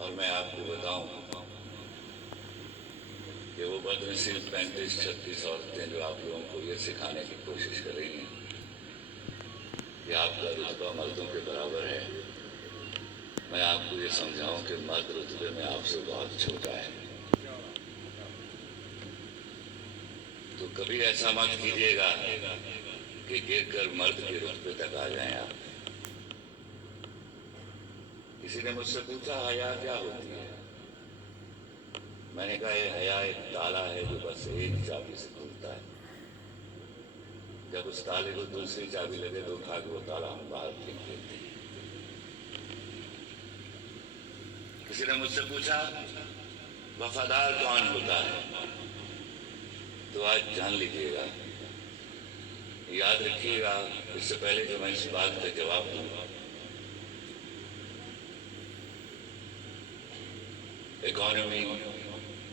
اور میں آپ کو بتاؤں کہ وہ بدنصیب 35-36 عورتیں جو آپ لوگوں کو یہ سکھانے کی کوشش کر رہی ہیں کہ آپ کا رتبہ مردوں کے برابر ہے، میں آپ کو یہ سمجھاؤں کہ مرد رتبے میں آپ سے بہت چھوٹا ہے. تو کبھی ایسا مت کیجیے گا کہ گر کر مرد کے رتبے تک آ جائیں آپ. کسی نے مجھ سے پوچھا حیا کیا ہوتی ہے؟ میں نے کہا یہ حیا ایک تالا ہے جو بس ایک چابی سے کھلتا ہے. جب اس تالے کو دوسری چابی لگے تو اٹھا کے وہ تالا ہم باہر پھینک دیتے ہیں. کسی نے مجھ سے پوچھا وفادار کون ہوتا ہے؟ تو آج جان لیجیے گا، یاد رکھیے گا. اس سے پہلے کہ میں اس بات کا جواب دوں، اکانومی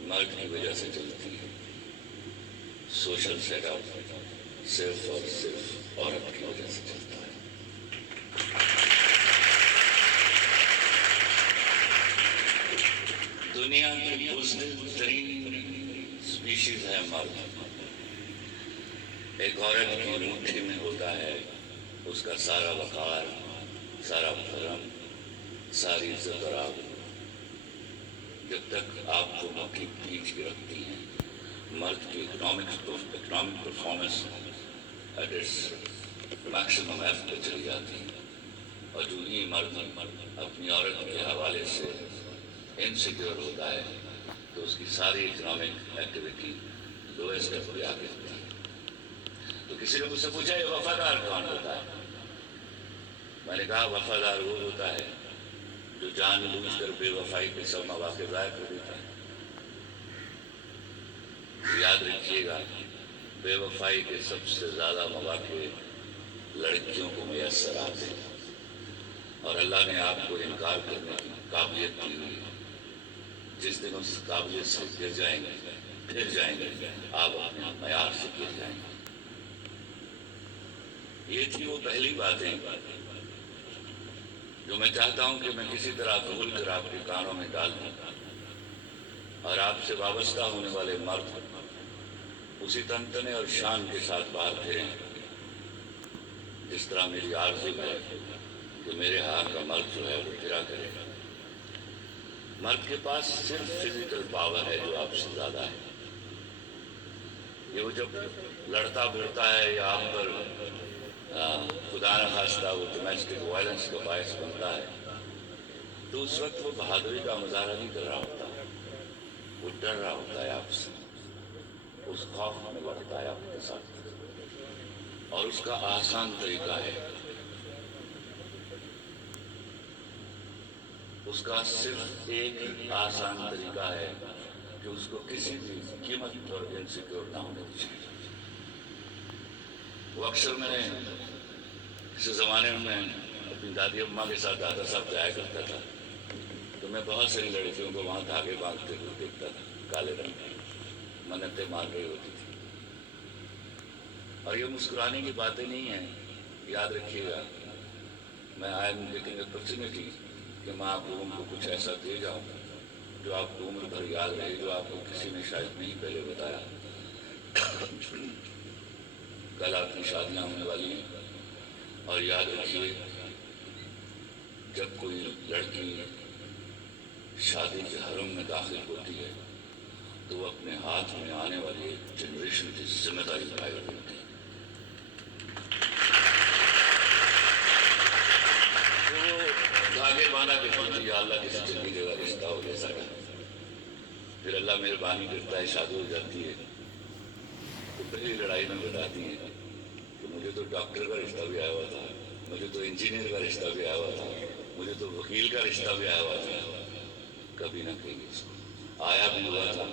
مرد کی وجہ سے چلتی ہے، سوشل سیٹ اپ صرف اور صرف عورت کی وجہ سے چلتا ہے. دنیا کی بزدل ترین اسپیشیز ہے مرد. ایک عورت کی مٹھی میں ہوتا ہے اس کا سارا وقار، سارا بھرم، ساری عزت اور آبرو. جب تک آپ کو مٹھی کھینچ کے رکھتی ہیں، مرد کی economic performance at its maximum ایف پہ چلی جاتی ہے. اور جو ہی مرد اپنی عورت کے حوالے سے انسیکیور ہوتا ہے تو اس کی ساری اکنامک ایکٹیویٹی لوئسٹ لیول پہ آ کے ہوتی ہے. تو کسی نے مجھ سے پوچھا یہ وفادار کون ہوتا ہے؟ میں نے کہا وفادار وہ ہوتا ہے جو جان بوجھ کر بے وفائی کے سب مواقع ضائع کر دیتا ہے. یاد رکھیے گا، بے وفائی کے سب سے زیادہ مواقع لڑکیوں کو میسر آتے ہیں، اور اللہ نے آپ کو انکار کرنے کی قابلیت دی ہوئی ہے. جس دن اس قابلیت سے گر جائیں گے آپ اپنے معیار سے گر جائیں گے. یہ تھی وہ پہلی باتیں جو میں چاہتا ہوں کہ میں کسی طرح کھول کر آپ کے کانوں میں ڈال دوں، اور آپ سے وابستہ ہونے والے مرد اسی تنتنے اور شان کے ساتھ باہر پھریں جس طرح میری آرزو ہے کہ میرے ہاں کا مرد جو ہے وہ پھرا کرے. مرد کے پاس صرف فزیکل پاور ہے جو آپ سے زیادہ ہے. یہ وہ جب لڑتا بھڑتا ہے یا آپ پر خدا نخواستہ وہ ڈومیسٹک وائلنس کا باعث بنتا ہے تو اس وقت وہ بہادری کا مظاہرہ نہیں کر رہا ہوتا، وہ ڈر رہا ہوتا ہے آپ سے، اس خوف میں لڑتا ہے آپ کے ساتھ. اور اس کا آسان طریقہ ہے، اس کا صرف ایک آسان طریقہ ہے کہ اس کو کسی بھی قیمت پر انسیکیور نہ ہونے چاہیے. وہ اکثر میں نے کسی زمانے میں اپنی دادی اماں کے ساتھ دادا صاحب جایا کرتا تھا تو میں بہت ساری لڑکیوں کو وہاں دھاگے باندھتے ہوئے دیکھتا تھا، کالے رنگ کی منتیں مان رہی ہوتی تھی. اور یہ مسکرانے کی باتیں نہیں ہیں، یاد رکھیے گا. میں آئی ایم گیٹنگ اپرچونٹی کہ میں آپ لوگوں کو کچھ ایسا دے جاؤں جو آپ کو عمر بھر یاد رہے، جو آپ کو کسی نے شاید نہیں پہلے بتایا. کل آپ کی شادیاں ہونے والی ہیں، اور یاد رکھیے جب کوئی لڑکی شادی کے حرم میں داخل ہوتی ہے تو وہ اپنے ہاتھ میں آنے والی ایک جنریشن کی ذمہ داری اٹھائے ہوتی ہے. دھاگے باندھا کے پڑتی یا اللہ کسی چنگی جگہ رشتہ ہو جیسا کا، پھر اللہ مہربانی کرتا ہے شادی ہو جاتی ہے تو پہلی لڑائی میں بتاتی ہے کہ مجھے تو ڈاکٹر کا رشتہ بھی آیا ہوا تھا، مجھے تو انجینئر کا رشتہ بھی آیا ہوا تھا، مجھے تو وکیل کا رشتہ بھی آیا ہوا تھا. کبھی نہ کہیں اس کو آیا بھی ہوا تھا.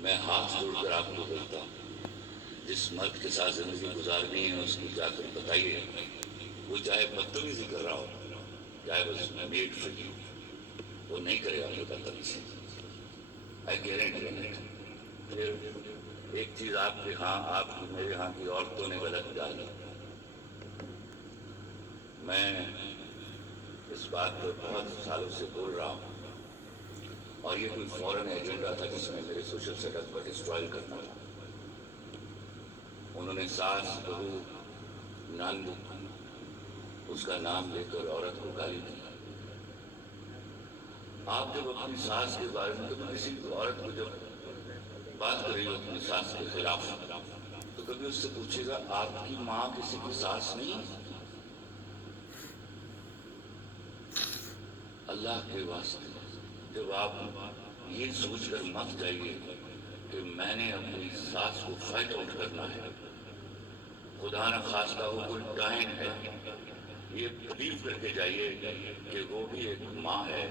میں ہاتھ جوڑ کر آپ کو بولتا ہوں جس مرد کے ساتھ زندگی گزارنی ہے اس کو جا کر بتائیے، وہ چاہے بدتمیزی کر رہا ہو، چاہے بس میڈ فر یو، وہ نہیں کرے گا مجھے بدتمیزی. I guarantee. پھر ایک چیز آپ کے ہاں، آپ کی میرے ہاں کی عورتوں نے غلط ڈالی. میں اس بات پر بہت سالوں سے بول رہا ہوں اور یہ کوئی فورن ایجنڈا تھا جس میں میرے سوشل سیٹ اپ کو ڈسٹرائل کرنا تھا. انہوں نے ساس بہو نند اس کا نام لے کر عورت کو گالی دی. آپ جب اپنی ساس کے بارے میں کبھی کسی عورت کو جب بات کر رہی ہو اپنی ساس کے خلاف تو کبھی اس سے پوچھے گا آپ کی ماں کسی کی ساس نہیں؟ اللہ کے واسطے جب آپ یہ سوچ کر مت جائیے کہ میں نے اپنی ساس کو فائٹ آؤٹ کرنا ہے، خدا نہ خواستہ وہ کوئی ڈائن ہے، یہ بلیو کر کے جائیے کہ وہ بھی ایک ماں ہے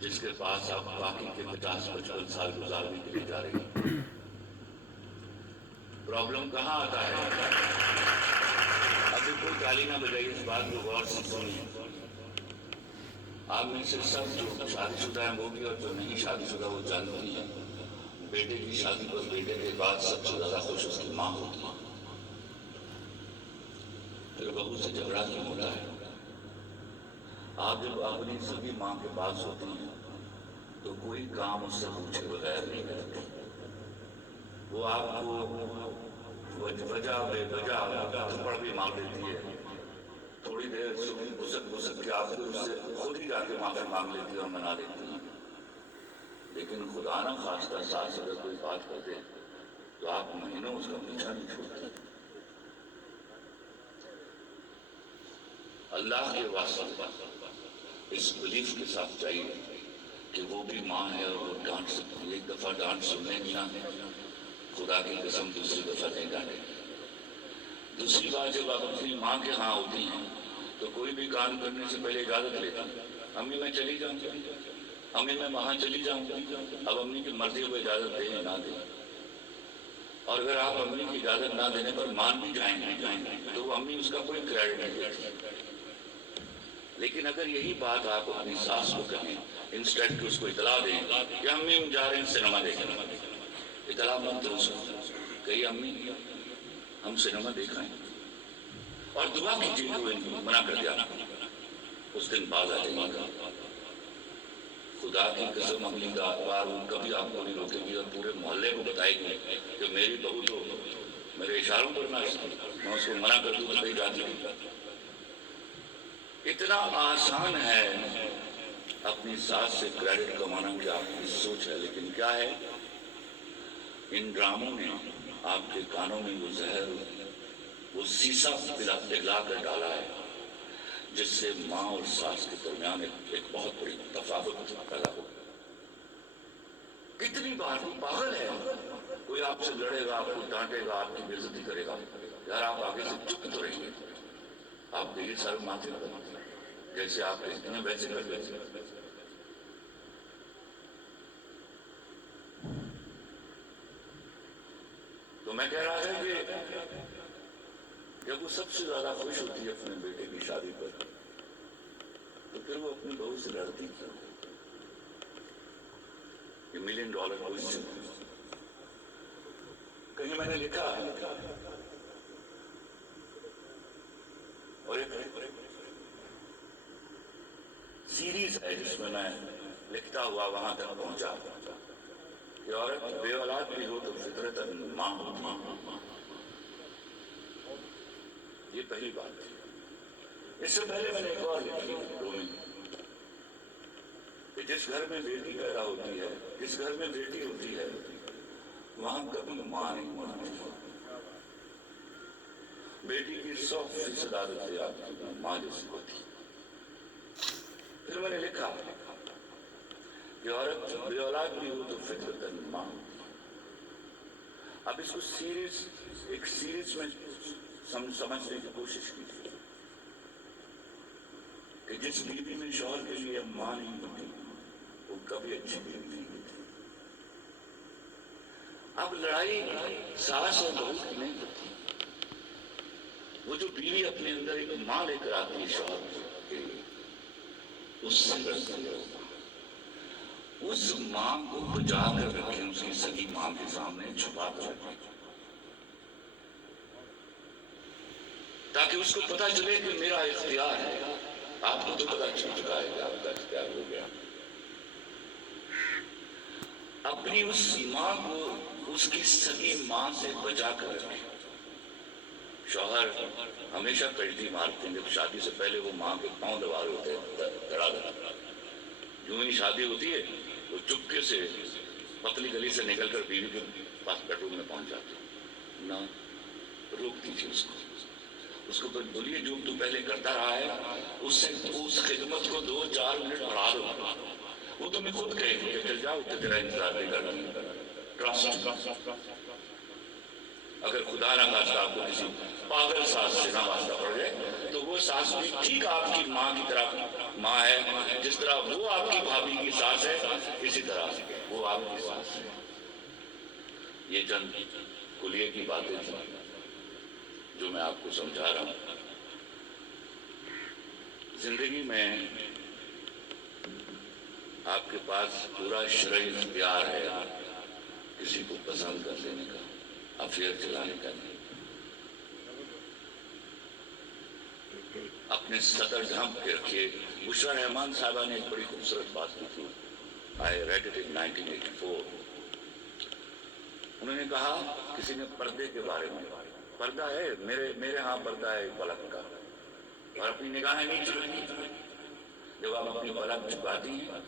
جس کے پاس آپ باقی کے 50-55 سال گزارنے کے لیے جا رہی ہیں. پرابلم کہاں آتا ہے؟ ابھی کوئی تالی نہ بجائیے، اس بات کو غور سے سنیے. آپ میں سے سب جو شادی شدہ ہیں وہ بھی اور جو نہیں شادی شدہ وہ جانتی ہیں بیٹے کی شادی پر بیٹے کے بعد سب سے زیادہ خوش اس کی ماں ہوتی ہے. پھر بہو سے جھگڑا نہیں ہوتا ہے. آپ جب اپنی سبھی ماں کے پاس ہوتی ہیں تو کوئی کام اس سے پوچھے بغیر نہیں کرتی. وہ آپ کو وجہ بے وجہ تھپڑ بھی مار دیتی ہے، تھوڑی دیر گزر کے آپ اس سے خود ہی جا کے معافی مانگ لیتی ہے اور منا دیتی ہے. لیکن خدا نہ خواستہ ساس اگر کوئی بات کر دے تو آپ مہینوں اس کا پیچھا نہیں چھوڑتے. اللہ کے واسطے اس بلیف کے ساتھ چاہیے کہ وہ بھی ماں ہے اور وہ ڈانٹ سکتی ہے. ایک دفعہ ڈانٹ سننے کی نہ خدا کی قسم دوسری دفعہ نہیں ڈانٹے. دوسری بات جب آپ اپنی ماں کے ہاں ہوتی ہیں تو کوئی بھی کام کرنے سے پہلے اجازت لیتا ہے. امی میں چلی جاؤں، امی میں وہاں چلی جاؤں. اب امی کی مرضی کو اجازت دیں یا نہ دیں، اور اگر آپ امی کی اجازت نہ دینے پر مان بھی جائیں تو وہ امی اس کا کوئی کریڈٹ نہیں دیتی. لیکن اگر یہی بات آپ اپنی ساس کو کہیں انسٹیڈ کہ اس کو اطلاع دیں کہ امی ہم جا رہے ہیں سنیما دیکھنے، اطلاع مت دو اس کو، کہیے امی ہم سنیما دیکھ رہے ہیں اور دعا کیجیے کو منع کر دیا اس دن باز آ جائیے گا. خدا کی قسم اگلی بار وہ کبھی آپ کو نہیں روکے گی اور پورے محلے کو بتائے گی کہ میری بہو تو میرے اشاروں پر نہ میں اس کو منع کر دوں تو کہیں جاتی نہیں. اتنا آسان ہے اپنی ساس سے کریڈٹ کمانا کہ آپ کی سوچ ہے، لیکن کیا ہے ان ڈراموں نے آپ کے کانوں میں وہ زہر وہ سیسا پگھلا کر ڈالا ہے جس سے ماں اور ساس کے درمیان ایک بہت بڑی تفاوت پیدا ہو. کتنی بار وہ پاگل ہے، کوئی آپ سے لڑے گا، آپ کو ڈانٹے گا، آپ کی بے عزتی کرے گا، یار آپ آگے سے چپ تو رہیں گے، آپ کے یہ سر ماتھے لگا جیسے آپ کہتے ہیں ویسے کر لیتے. تو میں کہہ رہا تھا کہ جب وہ سب سے زیادہ خوش ہوتی ہے اپنے بیٹے کی شادی پر تو پھر وہ اپنی بہو سے لڑتی کیوں؟ یہ $1,000,000 کوشچن کہیں میں نے لکھا اور ایک سیریز ہے جس میں میں لکھتا ہوا وہاں تک پہنچا کہ عورت بے اولاد بھی ہو تو فطرتاً ماں ہوتی ہے. یہ پہلی بات تھی. اس سے پہلے میں نے ایک اور لکھی کہ جس گھر میں بیٹی پیدا ہوتی ہے، جس گھر میں بیٹی ہوتی ہے وہاں کبھی ماں نہیں ہوتی. بیٹی کی 100% عادتیں آپ کی ماں جیسی ہوتی. پھر میں نے لکھا کہ عورت بے اولاد بھی ہو تو فطرتاً ماں ہوتی. اب اس کو ایک سیریز میں سمجھنے کی کوشش کی کہ جس بیوی میں شوہر کے لیے ماں نہیں ہوتی وہ کبھی اچھی بیوی نہیں ہوتی. اب لڑائی ساس اور بہو کی نہیں ہوتی. وہ جو بیوی اپنے اندر ایک ماں لے کر آتی ہے شوہر کے لیے اس سے لڑتی ہے. اس ماں کو بجا کر رکھیں، اس کی سگی ماں کے سامنے چھپا کر رکھیں تاکہ اس کو پتا چلے کہ میرا اختیار ہے. آپ کو تو پتا چل چکا ہے کہ آپ کا اختیار ہو گیا. اپنی اس ماں کو اس کی سگی ماں سے بچا کر رکھیں۔ شوہر ہمیشہ کلٹی مارتے ہیں، جب شادی سے پہلے وہ ماں کے پاؤں دبا رہے ہوتے ہیں دڑا دڑا، جو ہی شادی ہوتی ہے وہ چپکے سے پتلی گلی سے نکل کر بیوی کے پاس بیڈ روم میں پہنچ جاتے ہیں۔ نہ، روک دیجیے اس کو بولیے جو تو پہلے کرتا رہا ہے اس سے اس خدمت کو 2-4 منٹ بڑھا دو، وہ تمہیں خود کہے گی کہ چل جاؤ تو تیرا انتظار نہیں کرنا۔ ٹرسٹ۔ اگر خدا نہ خواستہ آپ کو کسی پاگل ساس سے نہ واسطہ پڑ جائے تو وہ ساس بھی ٹھیک آپ کی ماں کی طرح ماں ہے، جس طرح وہ آپ کی بھابھی کی ساس ہے اسی طرح وہ آپ کی ساس ہے۔ یہ چند کلیے کی باتیں تھیں جو میں آپ کو سمجھا رہا ہوں۔ زندگی میں آپ کے پاس پورا شرعی اختیار ہے کسی کو پسند کر لینے کا، افیئر چلانے کا نہیں۔ اپنے سطر ڈھانپ کے رکھیے۔ بشرا رحمان صاحبہ نے ایک بڑی خوبصورت بات کی تھی، I read it in 1984۔ انہوں نے کہا کسی نے پردے کے بارے میں، پردہ ہے میرے ہاں پردہ ہے پلک کا، اور اپنی نگاہیں نہیں چلتی، جب آپ اپنی پلک چکاتی ہیں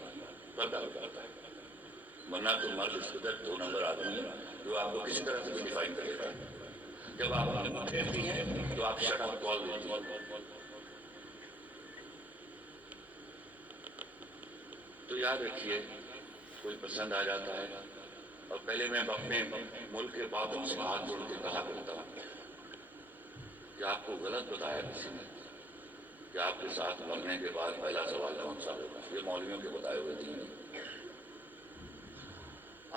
پردہ ہو جاتا ہے، ورنہ تو مرد اس قدر 2 نمبر آدمی ہے جو آپ کو کسی طرح سے بھی ڈیفائن کرے گا۔ جب آپ منہ پھیرتی ہیں تو آپ شٹ اپ کال دیتی ہیں۔ تو یاد رکھیے کوئی پسند آ جاتا ہے اور پہلے میں اپنے ملک کے باتوں سے ہاتھ جوڑ کے کہا کرتا ہوں کہ آپ کو غلط بتایا کسی نے کہ آپ کے ساتھ مرنے کے بعد پہلا سوال کون سا ہوگا، یہ مولویوں کے بتائے ہوئے دین ہے۔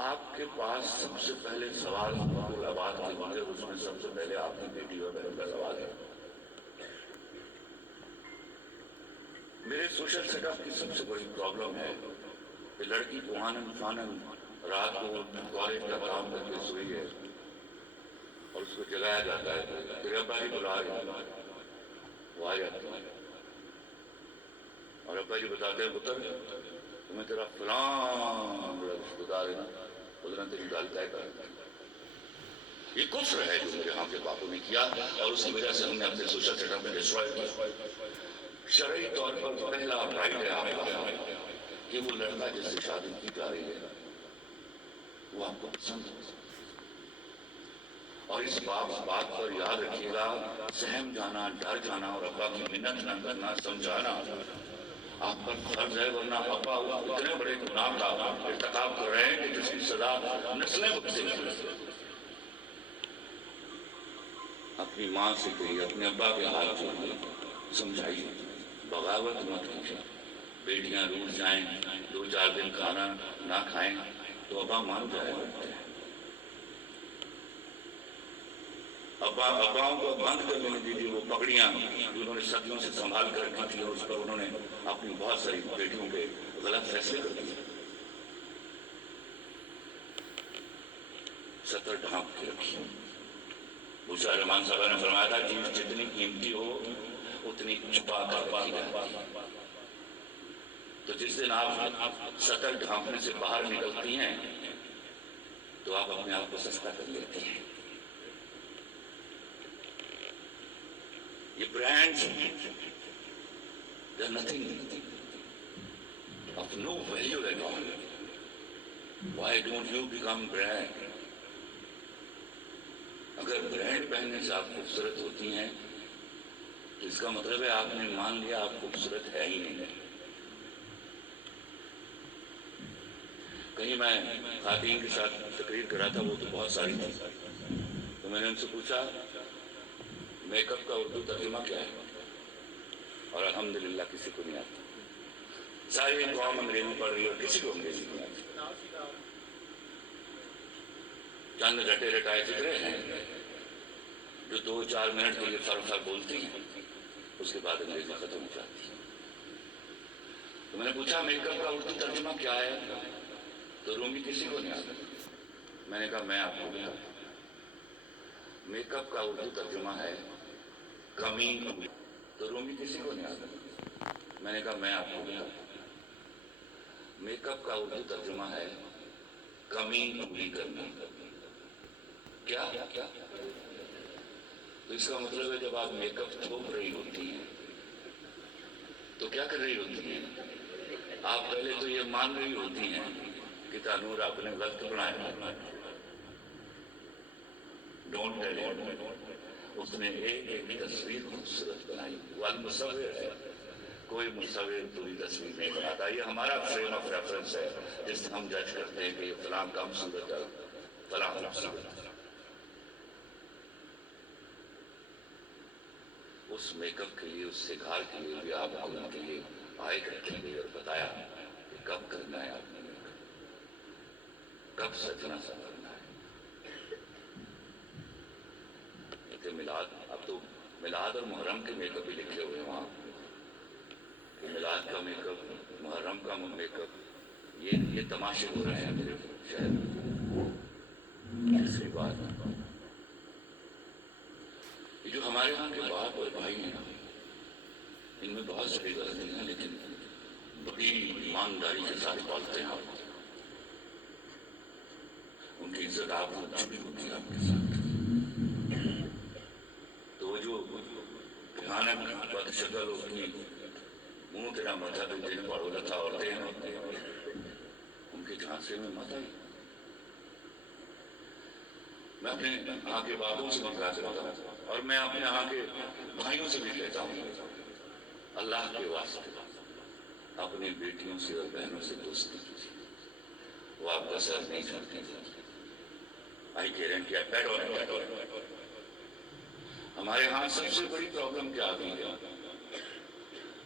آپ کے پاس سب سے پہلے سوال اولاد کے ہوں گے، اس میں سب سے پہلے آپ کی بیٹی اور بہن کا سوال ہے۔ میرے سوشل سیٹ اپ کی سب سے بڑی پرابلم ہے کہ لڑکی کو آنن فانن رات کو کالج کا کام کر کے سوئی ہے اور اس کو جگایا جاتا ہے، تیرے ابا جی بلا رہے ہیں، وہ آ جاتے ہیں اور ابا جی بتاتے ہیں پتر تمہیں تیرا فلاں بڑا رشتہ دار ہے نا، اس نے تیری گال طے کر دی۔ یہ کفر ہے جو میرے ہاں کے باپوں نے کیا اور اس کی وجہ سے ہم نے اپنے سوشل سیٹ اپ میں ڈسٹرائے کیا۔ شرعی طور پر پہلا رائٹ ہے آپ کا کہ وہ لڑکا جس سے شادی کی جا رہی ہے وہ آپ کو پسند ہو، اور اس بات پر یاد رکھیے گا، سہم جانا، ڈر جانا اور ابا کی منت نہ کرنا، سمجھانا آپ پر فرض ہے، ورنہ ابا اتنے بڑے گناہ کا ارتکاب کر رہے ہیں کہ جس کی سزا نسلیں بھگتیں گی۔ اپنی ماں سے کہیے، اپنے ابا کے ہاتھ جوڑیے، سمجھائیے، بغاوت مت کیجیے۔ بیٹیاں روٹھ جائیں، 2-4 دن کھانا نہ کھائیں تو ابا مان جائے گا۔ اباؤں کو بند کر لینے دیجیے وہ پگڑیاں جو انہوں نے صدیوں سے سنبھال کر رکھی تھی اور اس پر انہوں نے اپنی بہت ساری بیٹیوں کے غلط فیصلے کر دیے۔ سطر ڈھانپ کے رکھیے۔ بشرا رحمان صاحب نے فرمایا تھا چیز جتنی قیمتی ہو اتنی چھپا کر رکھی جائے۔ تو جس دن آپ سطر ڈھانپنے سے باہر نکلتی ہیں تو آپ اپنے آپ کو سستا کر لیتی ہیں۔ یہ brands they're nothing of no value at all. Why don't you become brand؟ اگر برانڈ پہننے سے آپ خوبصورت ہوتی ہیں تو اس کا مطلب ہے آپ نے مان لیا آپ خوبصورت ہے ہی نہیں۔ کہیں میں خواتین کے ساتھ تقریر کرا تھا، وہ تو بہت ساری تھی، تو میں نے ان سے پوچھا میک اپ کا اردو ترجمہ کیا ہے، اور الحمدللہ کسی کو نہیں آتا۔ ساری قوم انگریزی پڑھ رہی ہے اور کسی کو انگریزی نہیں آتی۔ چند رٹے رٹائے فکرے ہیں جو 2-4 منٹ کے لیے فر بولتی ہیں، اس کے بعد انگریزی ختم ہو جاتی ہے۔ تو میں نے پوچھا میک اپ کا اردو ترجمہ کیا ہے، تو رومی کسی کو نہیں آتا۔ میں نے کہا میں آپ کو بتاؤں، میک اپ کا اردو ترجمہ ہے کمی، تو رومی کسی کو نہیں آتا۔ میں نے کہا میں آپ کو بتاؤں، میک اپ کا اردو ترجمہ ہے کمی پوری کرنا. کیا تو اس کا مطلب ہے جب آپ میک اپ تھوپ رہی ہوتی ہیں تو کیا کر رہی ہوتی ہیں؟ آپ پہلے تو یہ مان رہی ہوتی ہیں کہ تانور آپ نے غلط بنایا. Don't tell it. اس نے ایک تصویر خوبصورت بنائی. والمصور ہے، کوئی مصور پوری تصویر نہیں بناتا. یہ ہمارا فریم آف ریفرنس ہے جس سے ہم جج کرتے ہیں کہ یہ فلاں کم صورت ہے، فلاں خوبصورت. اس میک اپ کے لیے، اس سگار کے لیے بھی آپ کو ان کے لیے آئے کرتے گئے اور بتایا کہ کب کرنا ہے آپ نے میک اپ، کب سجنا سنورنا ہے. کہ میلاد، اب تو میلاد اور محرم کے میک اپ بھی لکھے ہوئے ہیں وہاں کہ میلاد کا میک اپ، محرم کا میک اپ. یہ تماشے ہو رہے ہیں میرے شہر میں. تیسری بات، یہ جو ہمارے ہاں کے باپ اور بھائی ہیں ان میں بہت ساری غلطی ہیں لیکن بڑی ایمانداری کے ساتھ پالتے ہیں آپ. ان کی عزت آپ کو جڑی ہوتی ہے آپ کے ساتھ. تو وہ جو بھیانک بد شکل اپنی منہ تیرا مذہب جن پڑھو لتا عورتیں ہیں ان کے جھانسے میں مت آئی. میں اپنے یہاں کے بابوں سے بھی کہا کرتا ہوں اور میں اپنے یہاں کے بھائیوں سے بھی کہتا ہوں، اللہ کے واسطے اپنی بیٹیوں سے اور بہنوں سے دوستی کیجیے. وہ آپ کا سر نہیں چھوڑتی. I guarantee I bet on it. ہمارے ہاں سب سے بڑی پرابلم کیا آتی ہے؟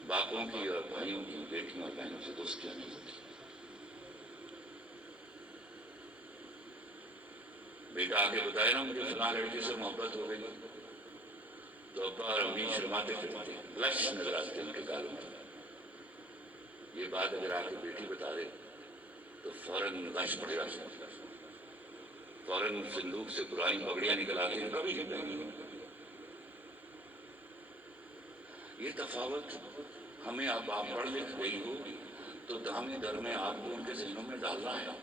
باپوں کی اور بھائیوں کی، بیٹیوں اور بہنوں سے دوستیاں نہیں ہوتی. بیٹا آگے بتائے نا مجھے فلاں لڑکی سے محبت ہو گئی تو ابا اور امی شرماتے پھرتے ہیں، بلش نظر آتے ان کے گالوں میں. یہ بات اگر آ کے بیٹی بتا دے تو فوراً غش پڑ جاتے ہیں، فوراً صندوق سے پرانی پگڑیاں نکل آتی ہیں. کبھی نہیں. یہ تفاوت ہمیں، اب آپ پڑھ لکھ گئی ہو تو دامے در میں آپ کو ان کے ذہنوں میں ڈالنا ہے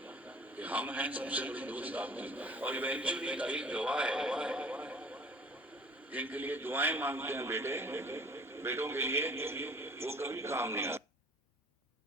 کہ ہم ہیں سب سے بڑی دوست آپ کی. اور ایونچولی ایک گواہ ہے جن کے لیے دعائیں مانگتے ہیں بیٹے، بیٹوں کے لیے وہ کبھی کام نہیں آتے.